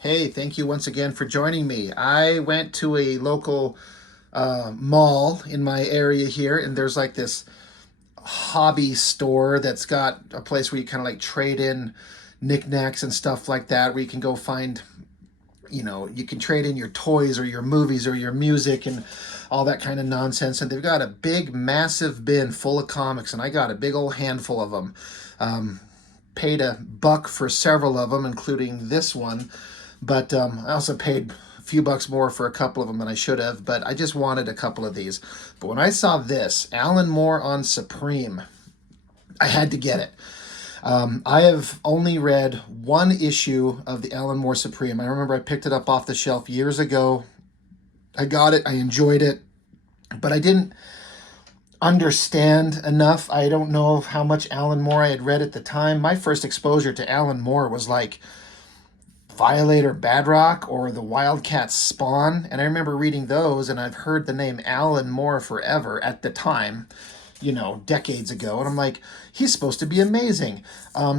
Hey, thank you once again for joining me. I went to a local mall in my area here, and there's like this hobby store that's got a place where you kind of like trade in knickknacks and stuff like that, where you can go find, you can trade in your toys or your movies or your music and all that kind of nonsense. And they've got a big, massive bin full of comics, and I got a big old handful of them. Um, Paid a buck for several of them, including this one. But I also paid a few bucks more for a couple of them than I should have. But I just wanted a couple of these. But when I saw this, Alan Moore on Supreme, I had to get it. I have only read one issue of the Alan Moore Supreme. I remember I picked it up off the shelf years ago. I got it. I enjoyed it. But I didn't understand enough. I don't know how much Alan Moore I had read at the time. My first exposure to Alan Moore was like Violator Badrock or the Wildcat Spawn. And I remember reading those, and I've heard the name Alan Moore forever at the time, decades ago. And I'm like, he's supposed to be amazing.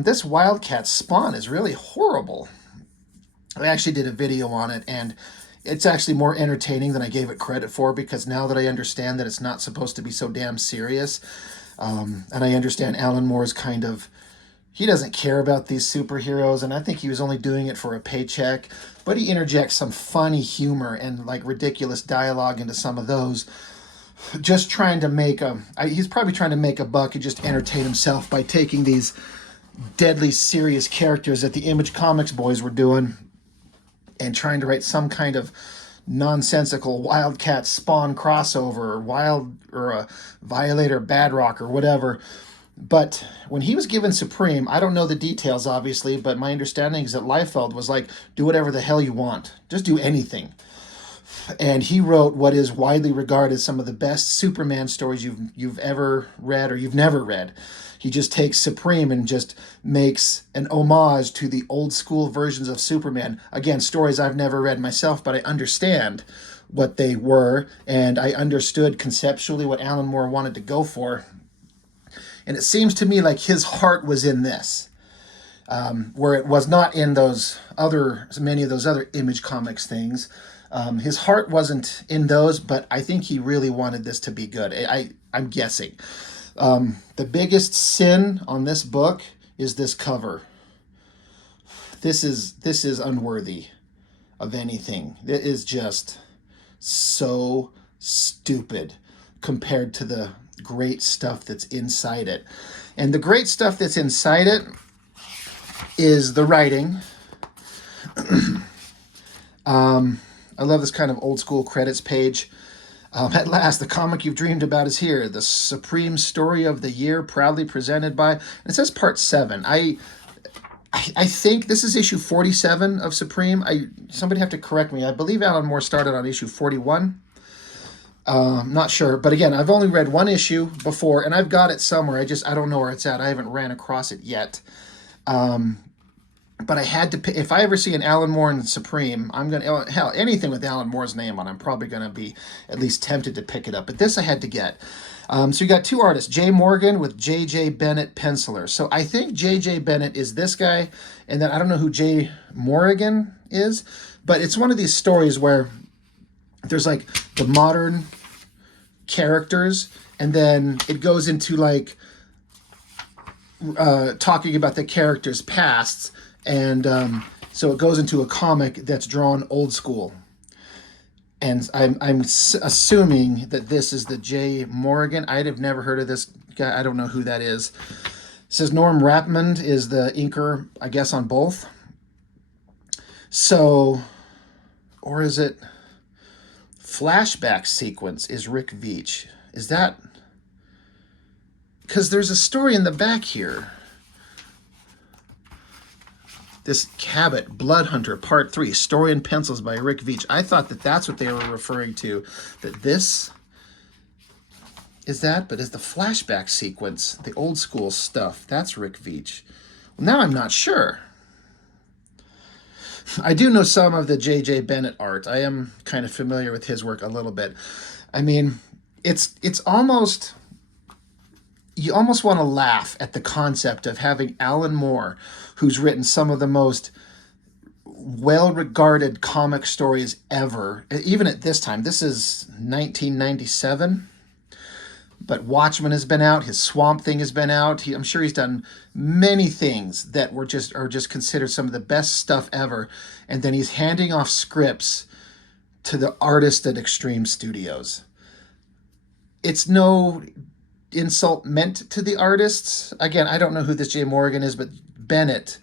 This Wildcat Spawn is really horrible. I actually did a video on it, and it's actually more entertaining than I gave it credit for, because now that I understand that it's not supposed to be so damn serious, and I understand Alan Moore's kind of, he doesn't care about these superheroes, and I think he was only doing it for a paycheck, but he interjects some funny humor and like ridiculous dialogue into some of those, just trying to make he's probably trying to make a buck and just entertain himself by taking these deadly serious characters that the Image Comics boys were doing and trying to write some kind of nonsensical Wildcat Spawn crossover or a Violator Badrock or whatever. But when he was given Supreme, I don't know the details, obviously, but my understanding is that Liefeld was like, do whatever the hell you want. Just do anything. And he wrote what is widely regarded as some of the best Superman stories you've ever read or you've never read. He just takes Supreme and just makes an homage to the old school versions of Superman. Again, stories I've never read myself, but I understand what they were, and I understood conceptually what Alan Moore wanted to go for. And it seems to me like his heart was in this, where it was not in many of those other Image Comics things. His heart wasn't in those, but I think he really wanted this to be good. I'm guessing. The biggest sin on this book is this cover. This is unworthy of anything. It is just so stupid compared to the great stuff that's inside it. And the great stuff that's inside it is the writing. I love this kind of old school credits page. At last, the comic you've dreamed about is here. The Supreme Story of the Year, proudly presented by. And it says Part 7. I think this is issue 47 of Supreme. Somebody have to correct me. I believe Alan Moore started on issue 41. Not sure. But again, I've only read one issue before, and I've got it somewhere. I don't know where it's at. I haven't ran across it yet. But I had to pick, if I ever see an Alan Moore in Supreme, hell, anything with Alan Moore's name on, I'm probably going to be at least tempted to pick it up. But this I had to get. So you got two artists, Jay Morgan with J.J. Bennett penciler. So I think J.J. Bennett is this guy, and then I don't know who Jay Morgan is, but it's one of these stories where there's like the modern characters, and then it goes into like talking about the characters' pasts. And so it goes into a comic that's drawn old school. And I'm assuming that this is the Jay Morgan. I'd have never heard of this guy. I don't know who that is. It says Norm Rapmond is the inker, I guess, on both. So, or is it Flashback sequence is Rick Veitch? Is that... Because there's a story in the back here. This Cabot, Blood Hunter, Part 3, Story and Pencils by Rick Veitch. I thought that that's what they were referring to, that this is that, but is the Flashback sequence, the old school stuff, that's Rick Veitch. Well, now I'm not sure. I do know some of the J.J. Bennett art. I am kind of familiar with his work a little bit. I mean, it's almost... You almost want to laugh at the concept of having Alan Moore, who's written some of the most well-regarded comic stories ever, even at this time. This is 1997, but Watchmen has been out. His Swamp Thing has been out. I'm sure he's done many things that are just considered some of the best stuff ever. And then he's handing off scripts to the artist at Extreme Studios. It's no insult meant to the artists. Again, I don't know who this Jay Morgan is, but Bennett,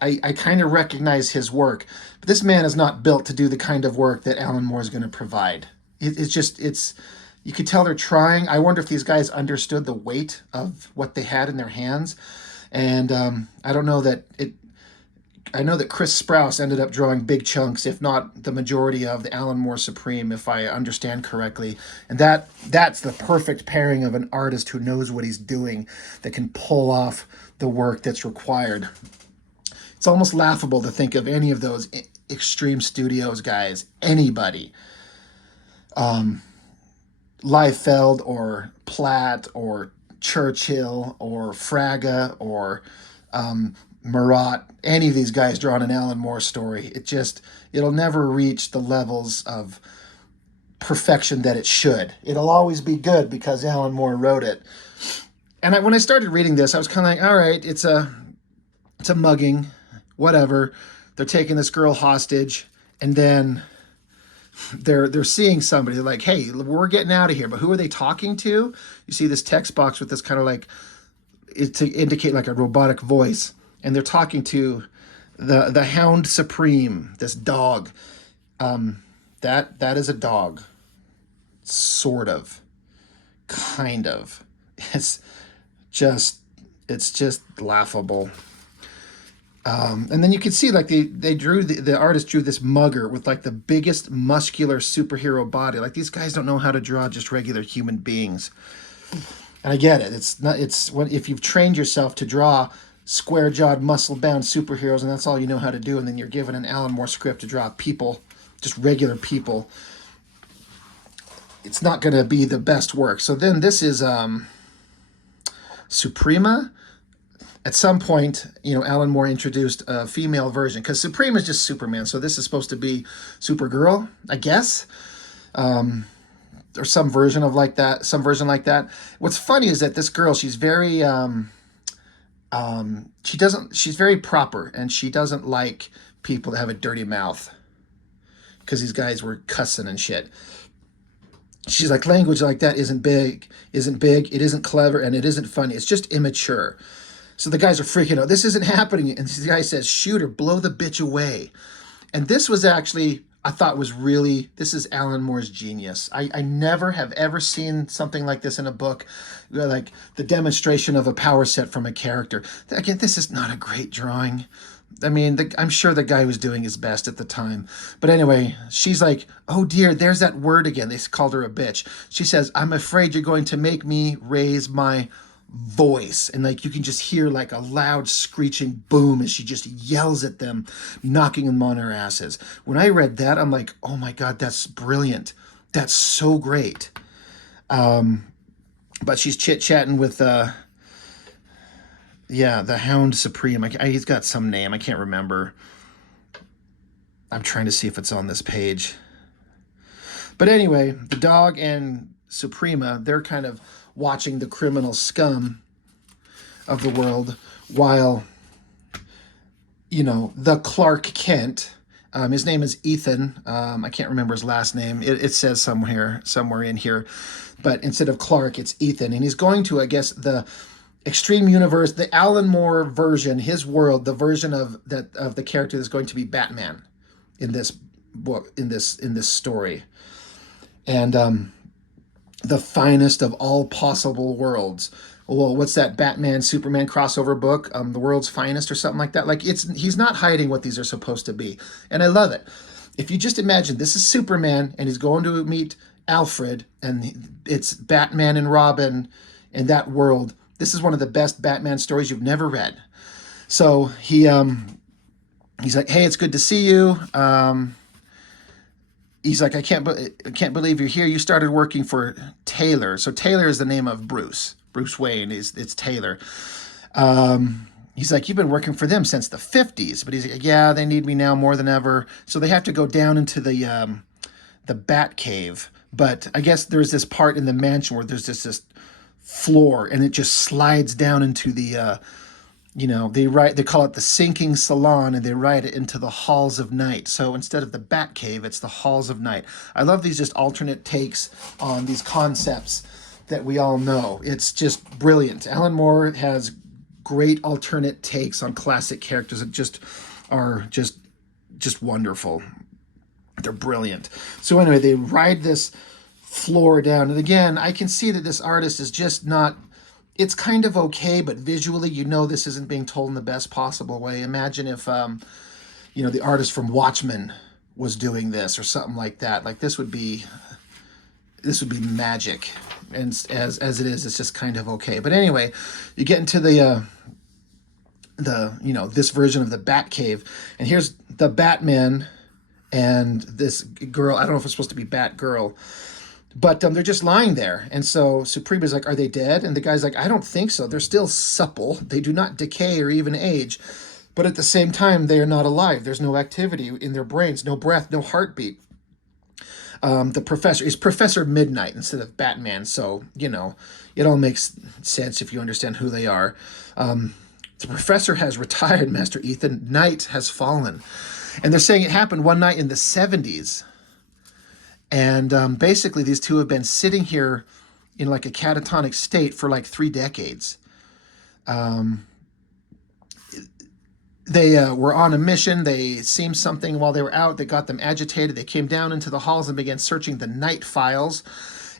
I kind of recognize his work. But this man is not built to do the kind of work that Alan Moore is going to provide. It's you could tell they're trying. I wonder if these guys understood the weight of what they had in their hands. And I don't know that it. I know that Chris Sprouse ended up drawing big chunks, if not the majority of the Alan Moore Supreme, if I understand correctly. And that's the perfect pairing of an artist who knows what he's doing, that can pull off the work that's required. It's almost laughable to think of any of those Extreme Studios guys, anybody, Liefeld or Platt or Churchill or Fraga or Marat, any of these guys drawing an Alan Moore story. It'll never reach the levels of perfection that it should. It'll always be good because Alan Moore wrote it. And when I started reading this, I was kind of like, all right, it's a mugging, whatever. They're taking this girl hostage, and then they're seeing somebody. They're like, hey, we're getting out of here. But who are they talking to? You see this text box with this kind of like, to indicate like a robotic voice. And they're talking to the Hound Supreme, this dog. That is a dog. Sort of. Kind of. It's just laughable. And then you can see like they drew the artist drew this mugger with like the biggest muscular superhero body. Like, these guys don't know how to draw just regular human beings. And I get it. If you've trained yourself to draw square-jawed, muscle-bound superheroes, and that's all you know how to do, and then you're given an Alan Moore script to draw people, just regular people, it's not going to be the best work. So then this is Suprema. At some point, Alan Moore introduced a female version, because Supreme is just Superman, so this is supposed to be Supergirl, I guess, or some version like that. What's funny is that this girl, she's very she's very proper, and she doesn't like people that have a dirty mouth, because these guys were cussing and shit. She's like, language like that isn't big, it isn't clever, and it isn't funny. It's just immature. So the guys are freaking out. This isn't happening. And this guy says, shoot her, blow the bitch away. And this was actually, I thought this is Alan Moore's genius. I never have ever seen something like this in a book, like the demonstration of a power set from a character. Again, this is not a great drawing. I mean, I'm sure the guy was doing his best at the time. But anyway, she's like, oh dear, there's that word again. They called her a bitch. She says, I'm afraid you're going to make me raise my voice. And like, you can just hear like a loud screeching boom as she just yells at them, knocking them on their asses. When I read that, I'm like, oh my God, that's brilliant. That's so great. But she's chit-chatting with the Hound Supreme. He's got some name. I can't remember. I'm trying to see if it's on this page. But anyway, the dog and Suprema, they're kind of watching the criminal scum of the world, while, the Clark Kent, his name is Ethan. I can't remember his last name. It says somewhere in here, but instead of Clark, it's Ethan. And he's going to, I guess, the Extreme Universe, the Alan Moore version, his world, the version of the character that's going to be Batman in this book, in this story. And the finest of all possible worlds. Well, what's that Batman Superman crossover book? The World's Finest or something like that. Like, he's not hiding what these are supposed to be. And I love it. If you just imagine this is Superman and he's going to meet Alfred, and it's Batman and Robin in that world. This is one of the best Batman stories you've never read. So he's like, hey, it's good to see you. He's like, I can't believe you're here. You started working for Taylor. So Taylor is the name of Bruce Wayne. It's Taylor. he's like, you've been working for them since the 50s. But he's like, yeah, they need me now more than ever. So they have to go down into the Bat Cave. But I guess there's this part in the mansion where there's this floor, and it just slides down into the they call it the sinking salon, and they write it into the halls of night. So instead of the Bat Cave, it's the halls of night. I love these just alternate takes on these concepts that we all know. It's just brilliant. Alan Moore has great alternate takes on classic characters that just are just wonderful. They're brilliant. So anyway, they ride this floor down, and again, I can see that this artist is just not. It's kind of okay, but visually, this isn't being told in the best possible way. Imagine if, the artist from Watchmen was doing this or something like that. Like this would be magic, and as it is, it's just kind of okay. But anyway, you get into this version of the Bat Cave, and here's the Batman and this girl. I don't know if it's supposed to be Batgirl. But they're just lying there. And so Supreme is like, are they dead? And the guy's like, I don't think so. They're still supple. They do not decay or even age. But at the same time, they are not alive. There's no activity in their brains, no breath, no heartbeat. The professor is Professor Midnight instead of Batman. So, it all makes sense if you understand who they are. The professor has retired, Master Ethan. Night has fallen. And they're saying it happened one night in the 70s. And basically, these two have been sitting here in like a catatonic state for like 3 decades. They were on a mission. They seen something while they were out that got them agitated. They came down into the halls and began searching the night files.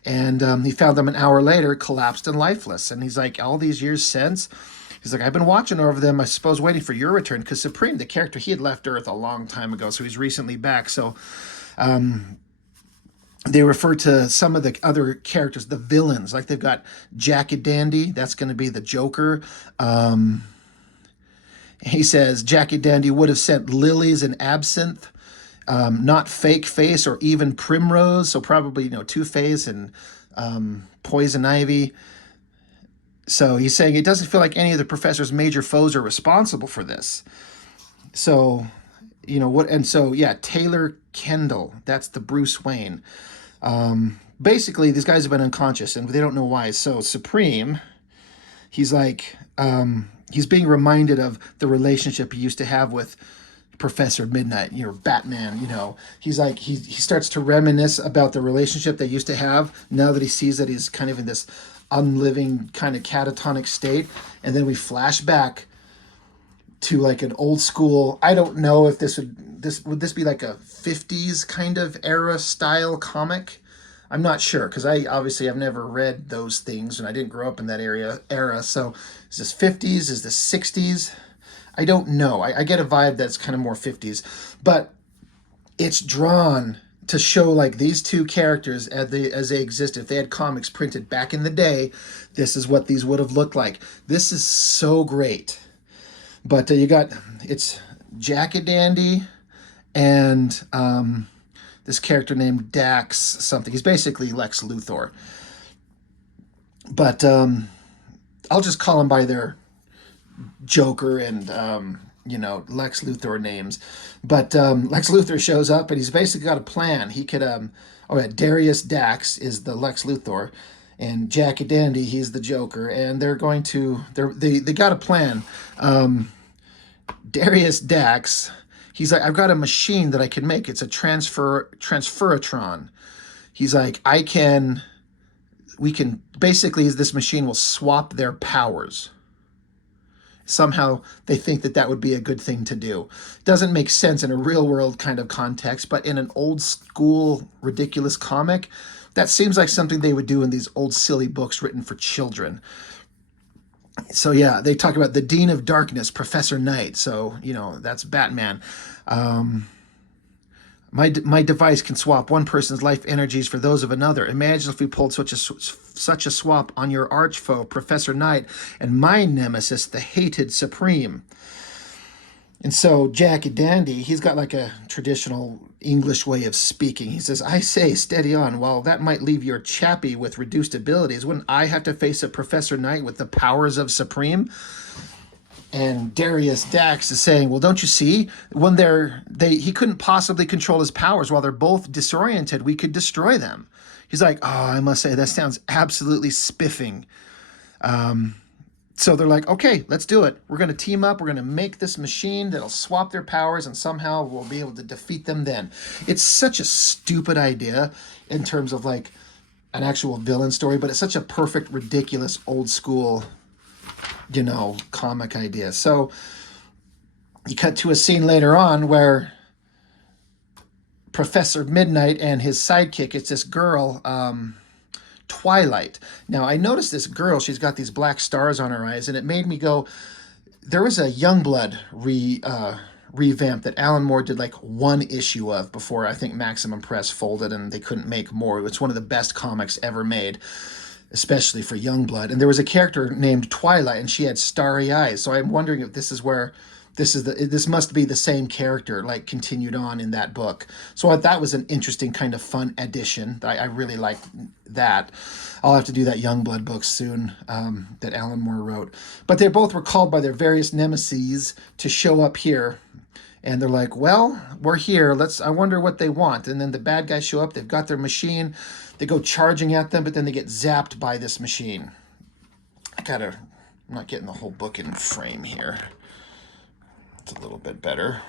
And he found them an hour later, collapsed and lifeless. And he's like, all these years since, he's like, I've been watching over them, I suppose, waiting for your return. Because Supreme, the character, he had left Earth a long time ago, so he's recently back. So they refer to some of the other characters, the villains, like they've got Jack and Dandy. That's going to be the Joker. He says Jack and Dandy would have sent lilies and absinthe, not fake face or even primrose. So probably, Two-Face and Poison Ivy. So he's saying it doesn't feel like any of the professor's major foes are responsible for this. So, Taylor Kendall, that's the Bruce Wayne. Basically, these guys have been unconscious, and they don't know why. So Supreme, he's like, he's being reminded of the relationship he used to have with Professor Midnight, Batman, He's like, he starts to reminisce about the relationship they used to have now that he sees that he's kind of in this unliving kind of catatonic state. And then we flash back to like an old school, I don't know if would this be like a 50s kind of era style comic? I'm not sure, because I've never read those things, and I didn't grow up in that era. So is this 50s? Is this 60s? I don't know. I get a vibe that's kind of more 50s, but it's drawn to show like these two characters as they existed. If they had comics printed back in the day, this is what these would have looked like. This is so great. But it's Jack and Dandy and this character named Dax something. He's basically Lex Luthor. But I'll just call them by their Joker and, Lex Luthor names. But Lex Luthor shows up, and he's basically got a plan. He could, Darius Dax is the Lex Luthor, and Jack and Dandy, he's the Joker, and they got a plan. Darius Dax, he's like, I've got a machine that I can make. It's a transferatron. He's like, basically this machine will swap their powers. Somehow they think that would be a good thing to do. Doesn't make sense in a real world kind of context, but in an old school ridiculous comic, that seems like something they would do in these old silly books written for children. So yeah, they talk about the Dean of Darkness, Professor Knight. So, that's Batman. My device can swap one person's life energies for those of another. Imagine if we pulled such a swap on your arch foe, Professor Knight, and my nemesis, the hated Supreme. And so Jack and Dandy, he's got like a traditional English way of speaking. He says, I say, steady on. While that might leave your chappie with reduced abilities, wouldn't I have to face a Professor Knight with the powers of Supreme? And Darius Dax is saying, "Well, don't you see? When he couldn't possibly control his powers while they're both disoriented. We could destroy them." He's like, "Oh, I must say that sounds absolutely spiffing." So they're like, "Okay, let's do it. We're going to team up. We're going to make this machine that'll swap their powers, and somehow we'll be able to defeat them then." It's such a stupid idea in terms of like an actual villain story, but it's such a perfect, ridiculous, old school, comic idea. So you cut to a scene later on where Professor Midnight and his sidekick, it's this girl, Twilight. Now, I noticed this girl, she's got these black stars on her eyes, and it made me go, there was a Youngblood revamp that Alan Moore did like one issue of before I think Maximum Press folded and they couldn't make more. It's one of the best comics ever made, especially for Youngblood. And there was a character named Twilight, and she had starry eyes. So I'm wondering if this must be the same character, like continued on in that book. So that was an interesting kind of fun addition. I really liked that. I'll have to do that Youngblood book soon that Alan Moore wrote. But they both were called by their various nemesis to show up here. And they're like, "Well, we're here. I wonder what they want." And then the bad guys show up. They've got their machine. They go charging at them, but then they get zapped by this machine. I'm not getting the whole book in frame here. It's a little bit better.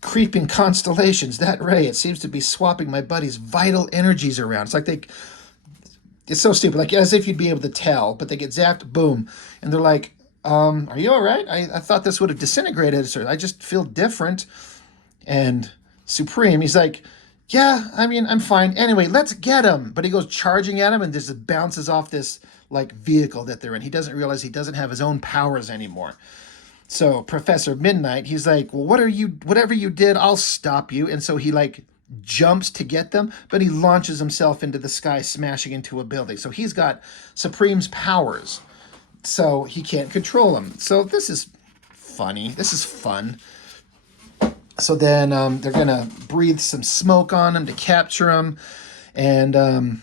"Creeping constellations, that ray, it seems to be swapping my buddy's vital energies around." It's like it's so stupid, like as if you'd be able to tell, but they get zapped, boom. And they're like, "Are you all right? I thought this would have disintegrated. I just feel different." And Supreme, he's like, "Yeah, I mean, I'm fine. Anyway, let's get him." But he goes charging at him and just bounces off this like vehicle that they're in. He doesn't realize he doesn't have his own powers anymore. So Professor Midnight, he's like, "Well, whatever you did, I'll stop you." And so he like jumps to get them, but he launches himself into the sky, smashing into a building. So he's got Supreme's powers. So he can't control them. So this is funny. This is fun. So then they're going to breathe some smoke on him to capture him. And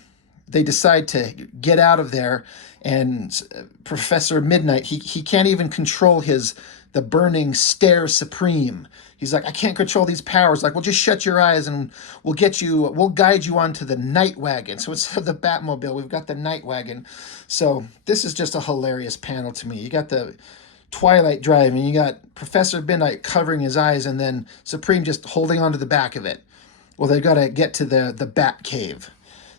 they decide to get out of there. And Professor Midnight, he can't even control the burning stare supreme. He's like, "I can't control these powers." Like, "Well, just shut your eyes and we'll guide you onto the night wagon." So instead of the Batmobile, we've got the night wagon. So this is just a hilarious panel to me. You got the Twilight driving, you got Professor Midnight covering his eyes, and then Supreme just holding onto the back of it. Well, they've got to get to the Bat Cave.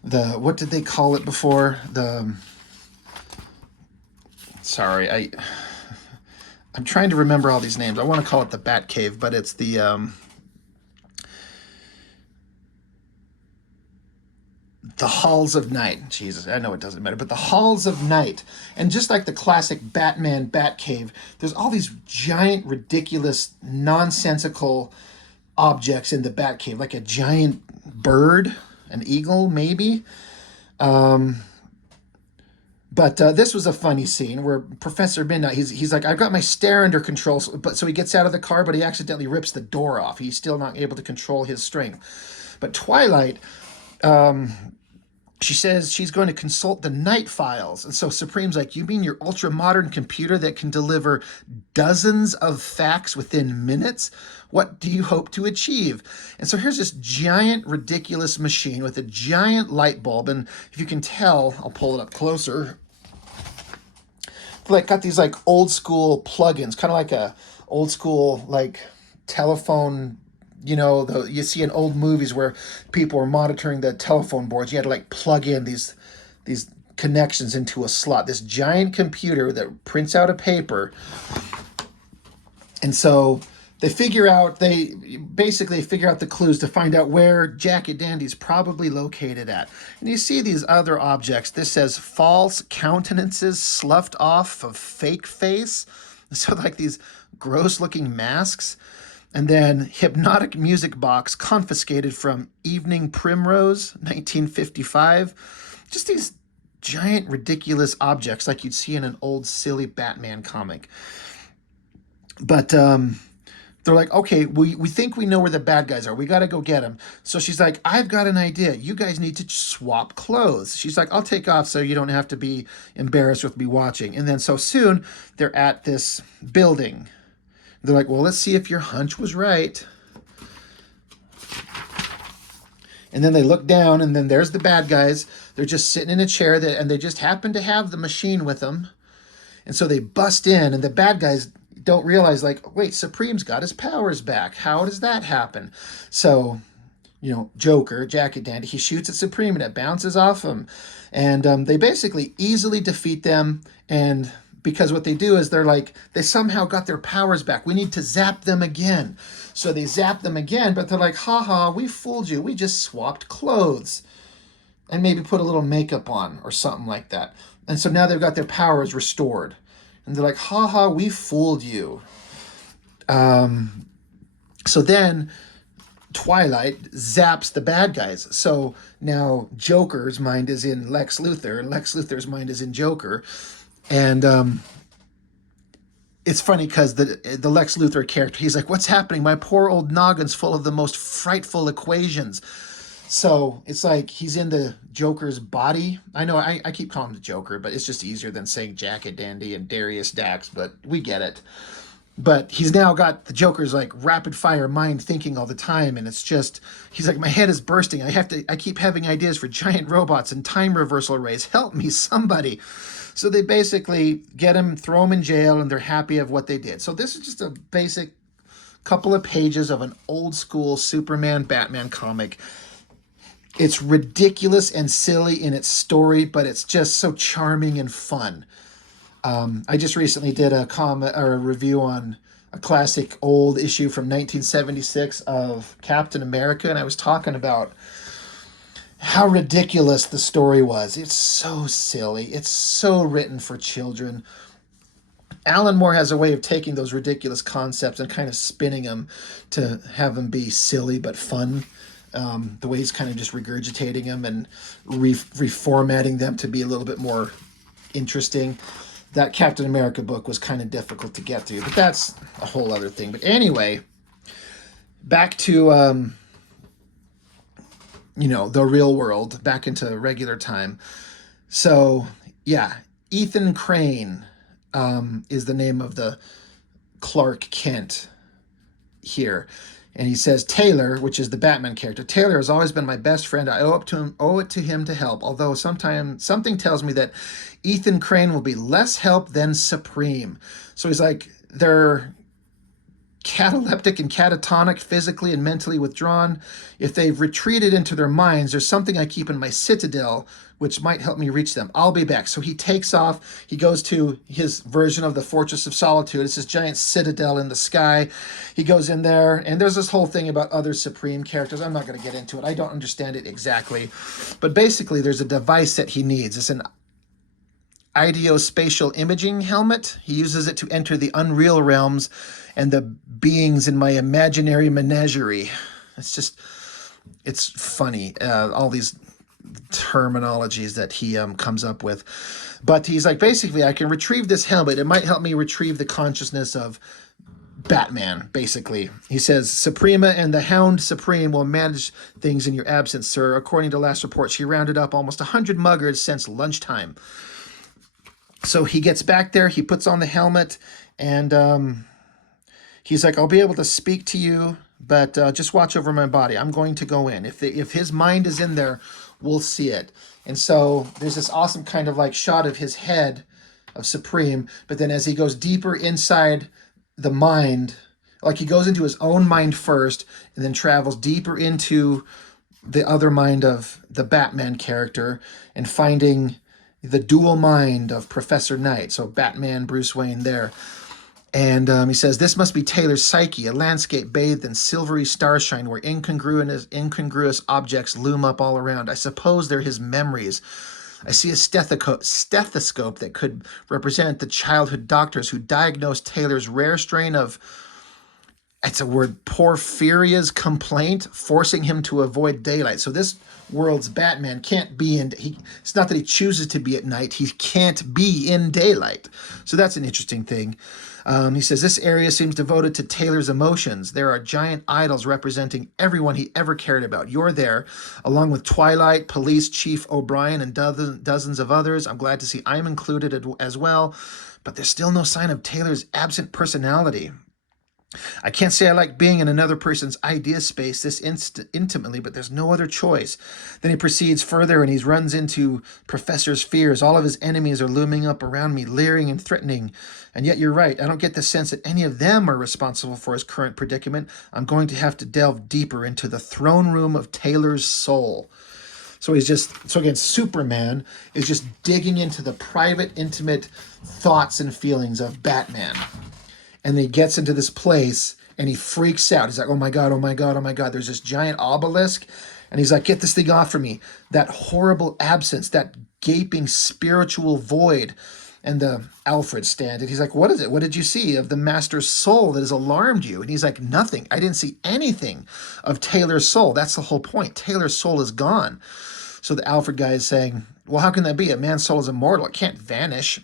What did they call it before? Sorry, I'm trying to remember all these names. I want to call it the Bat Cave, but it's the Halls of Night. Jesus, I know it doesn't matter, but the Halls of Night. And just like the classic Batman Batcave, there's all these giant, ridiculous, nonsensical objects in the Batcave, like a giant bird, an eagle, maybe. But this was a funny scene where Professor Midnight, he's like, "I've got my stare under control," so he gets out of the car, but he accidentally rips the door off. He's still not able to control his strength. But Twilight, she says she's going to consult the night files. And so Supreme's like, "You mean your ultra-modern computer that can deliver dozens of facts within minutes? What do you hope to achieve?" And so here's this giant, ridiculous machine with a giant light bulb. And if you can tell, I'll pull it up closer. Like got these like old school plugins, kind of like a old school like telephone. You see in old movies where people are monitoring the telephone boards. You had to like plug in these connections into a slot. This giant computer that prints out a paper. And so they basically figure out the clues to find out where Jacket Dandy's probably located at. And you see these other objects. This says false countenances sloughed off of fake face. So like these gross looking masks. And then hypnotic music box confiscated from Evening Primrose, 1955. Just these giant, ridiculous objects like you'd see in an old, silly Batman comic. But they're like, okay, we think we know where the bad guys are. We got to go get them. So she's like, I've got an idea. You guys need to swap clothes. She's like, I'll take off so you don't have to be embarrassed with me watching. And then so soon they're at this building. They're like, well, let's see if your hunch was right. And then they look down, and then there's the bad guys. They're just sitting in a chair, and they just happen to have the machine with them. And so they bust in, and the bad guys don't realize, like, wait, Supreme's got his powers back. How does that happen? So, Joker, Jacket Dandy, he shoots at Supreme, and it bounces off him. And they basically easily defeat them. And because what they do is they somehow got their powers back. We need to zap them again. So they zap them again, but they're like, haha, we fooled you. We just swapped clothes and maybe put a little makeup on or something like that. And so now they've got their powers restored. And they're like, haha, we fooled you. So then Twilight zaps the bad guys. So now Joker's mind is in Lex Luthor, and Lex Luthor's mind is in Joker. And it's funny because the Lex Luthor character, he's like, what's happening? My poor old noggin's full of the most frightful equations. So it's like he's in the Joker's body. I know I keep calling him the Joker, but it's just easier than saying Jacket Dandy and Darius Dax, but we get it. But he's now got the Joker's like rapid fire mind thinking all the time, and it's just, he's like, my head is bursting. I keep having ideas for giant robots and time reversal arrays. Help me, somebody. So they basically get him, throw him in jail, and they're happy of what they did. So this is just a basic couple of pages of an old school Superman Batman comic. It's ridiculous and silly in its story, but it's just so charming and fun. I just recently did a review on a classic old issue from 1976 of Captain America, and I was talking about how ridiculous the story was. It's so silly. It's so written for children. Alan Moore has a way of taking those ridiculous concepts and kind of spinning them to have them be silly but fun. The way he's kind of just regurgitating them and reformatting them to be a little bit more interesting. That Captain America book was kind of difficult to get through, but that's a whole other thing. But anyway, back to the real world, back into regular time. So yeah, Ethan Crane is the name of the Clark Kent here. And he says, Taylor, which is the Batman character, Taylor has always been my best friend. I owe it to him to help, although sometimes something tells me that Ethan Crane will be less help than Supreme. So he's like, they're cataleptic and catatonic, physically and mentally withdrawn. If they've retreated into their minds, there's something I keep in my citadel which might help me reach them. I'll be back. So he takes off. He goes to his version of the Fortress of Solitude. It's this giant citadel in the sky. He goes in there, and there's this whole thing about other Supreme characters. I'm not going to get into it. I don't understand it exactly. But basically, there's a device that he needs. It's an idiospatial imaging helmet. He uses it to enter the unreal realms and the beings in my imaginary menagerie. It's funny, all these terminologies that he comes up with. But he's like, basically, I can retrieve this helmet. It might help me retrieve the consciousness of Batman, basically. He says, Suprema and the Hound Supreme will manage things in your absence, sir. According to last report, she rounded up almost 100 muggers since lunchtime. So he gets back there, he puts on the helmet, and he's like, I'll be able to speak to you, but just watch over my body. I'm going to go in. If his mind is in there, we'll see it. And so there's this awesome kind of like shot of his head of Supreme, but then as he goes deeper inside the mind, like he goes into his own mind first and then travels deeper into the other mind of the Batman character and finding the dual mind of Professor Knight. So Batman, Bruce Wayne there. And he says, this must be Taylor's psyche, a landscape bathed in silvery starshine where incongruous objects loom up all around. I suppose they're his memories. I see a stethoscope that could represent the childhood doctors who diagnosed Taylor's rare strain of it's a word, porphyria's complaint, forcing him to avoid daylight. So this world's Batman can't be in, it's not that he chooses to be at night, he can't be in daylight. So that's an interesting thing. He says, this area seems devoted to Taylor's emotions. There are giant idols representing everyone he ever cared about. You're there, along with Twilight, Police Chief O'Brien, and dozens of others. I'm glad to see I'm included as well. But there's still no sign of Taylor's absent personality. I can't say I like being in another person's idea space this intimately, but there's no other choice. Then he proceeds further and he runs into Professor's fears. All of his enemies are looming up around me, leering and threatening. And yet you're right. I don't get the sense that any of them are responsible for his current predicament. I'm going to have to delve deeper into the throne room of Taylor's soul. So again, Superman is just digging into the private, intimate thoughts and feelings of Batman. And then he gets into this place and he freaks out. He's like, oh my God, oh my God, oh my God. There's this giant obelisk. And he's like, get this thing off from me. That horrible absence, that gaping spiritual void. And the Alfred stand. And he's like, what is it? What did you see of the master's soul that has alarmed you? And he's like, nothing. I didn't see anything of Taylor's soul. That's the whole point. Taylor's soul is gone. So the Alfred guy is saying, well, how can that be? A man's soul is immortal. It can't vanish.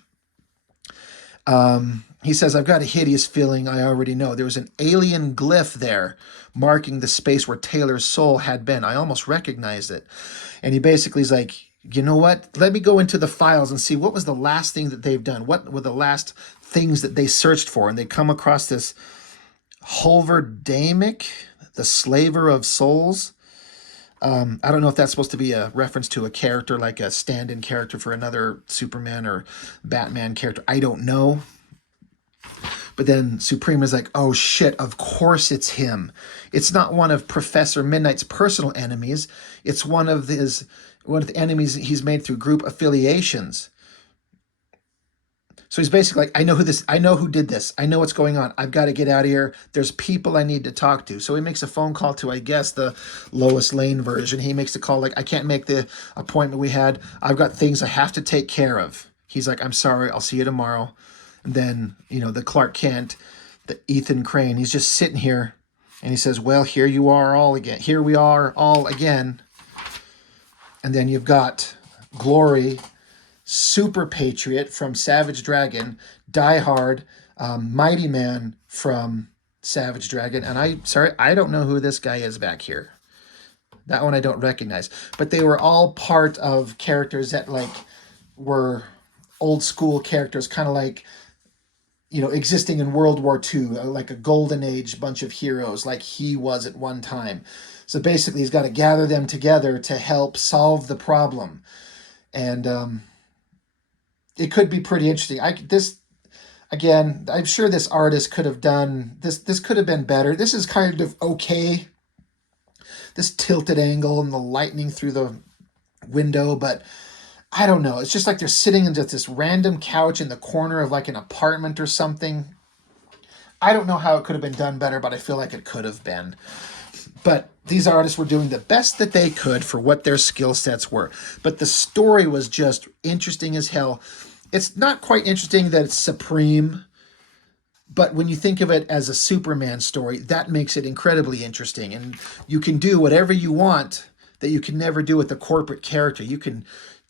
He says, I've got a hideous feeling I already know. There was an alien glyph there marking the space where Taylor's soul had been. I almost recognized it. And he basically is like, you know what? Let me go into the files and see what was the last thing that they've done. What were the last things that they searched for? And they come across this Hulver Damick, the slaver of souls. I don't know if that's supposed to be a reference to a character, like a stand-in character for another Superman or Batman character. I don't know. But then Supreme is like, oh shit, of course it's him. It's not one of Professor Midnight's personal enemies. It's one of the enemies he's made through group affiliations. So he's basically like, I know who did this. I know what's going on. I've got to get out of here. There's people I need to talk to. So he makes a phone call to, I guess, the Lois Lane version. He makes the call like, I can't make the appointment we had. I've got things I have to take care of. He's like, I'm sorry. I'll see you tomorrow. And then, the Clark Kent, the Ethan Crane, he's just sitting here and he says, well, here you are all again. Here we are all again. And then you've got Glory, Super Patriot from Savage Dragon, Die Hard, Mighty Man from Savage Dragon. And I don't know who this guy is back here. That one I don't recognize. But they were all part of characters that were old school characters, kind of like, existing in World War II, like a golden age bunch of heroes like he was at one time. So basically he's got to gather them together to help solve the problem. And it could be pretty interesting. I'm sure this artist could have done, this could have been better. This is kind of okay. This tilted angle and the lightning through the window, but I don't know. It's just like they're sitting in just this random couch in the corner of like an apartment or something. I don't know how it could have been done better, but I feel like it could have been. But these artists were doing the best that they could for what their skill sets were. But the story was just interesting as hell. It's not quite interesting that it's Supreme, but when you think of it as a Superman story, that makes it incredibly interesting. And you can do whatever you want that you can never do with the corporate character. You can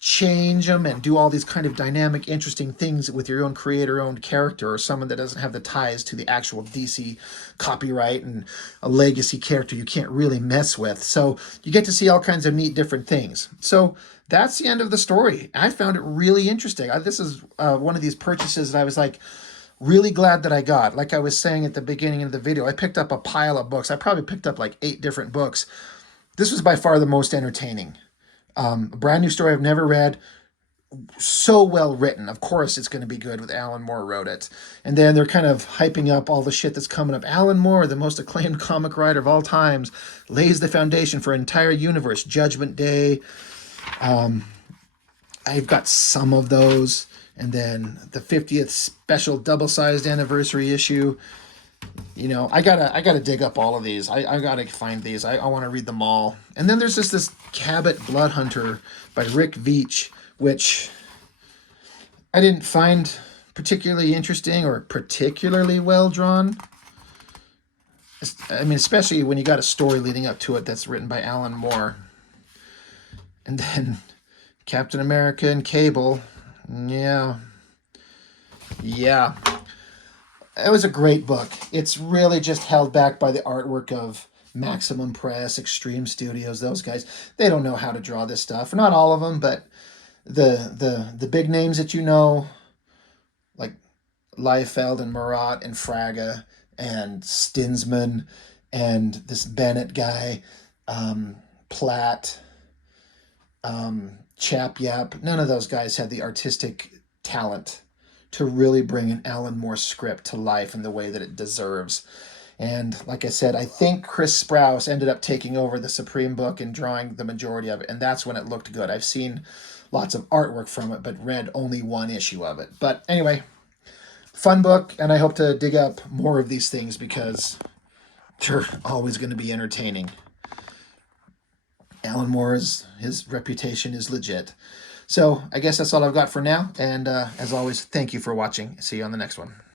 change them and do all these kind of dynamic, interesting things with your own creator-owned character or someone that doesn't have the ties to the actual DC copyright and a legacy character you can't really mess with. So you get to see all kinds of neat different things. So that's the end of the story. I found it really interesting. This is one of these purchases that I was like really glad that I got. Like I was saying at the beginning of the video, I picked up a pile of books. I probably picked up like 8 different books. This was by far the most entertaining. A brand new story I've never read. So well written. Of course it's going to be good with Alan Moore wrote it. And then they're kind of hyping up all the shit that's coming up. Alan Moore, the most acclaimed comic writer of all times, lays the foundation for an entire universe. Judgment Day. I've got some of those. And then the 50th special double-sized anniversary issue. I gotta dig up all of these. I gotta find these. I want to read them all. And then there's this Cabot Bloodhunter by Rick Veitch, which I didn't find particularly interesting or particularly well drawn. I mean, especially when you got a story leading up to it that's written by Alan Moore. And then Captain America and Cable. Yeah. Yeah. It was a great book. It's really just held back by the artwork of Maximum Press, Extreme Studios, those guys. They don't know how to draw this stuff. Not all of them, but the big names that you know, like Liefeld and Marat and Fraga and Stinsman and this Bennett guy, Platt, Chap Yap. None of those guys had the artistic talent to really bring an Alan Moore script to life in the way that it deserves. And like I said, I think Chris Sprouse ended up taking over the Supreme book and drawing the majority of it, and that's when it looked good. I've seen lots of artwork from it, but read only one issue of it. But anyway, fun book, and I hope to dig up more of these things because they're always going to be entertaining. Alan Moore's his reputation is legit. So I guess that's all I've got for now. And as always, thank you for watching. See you on the next one.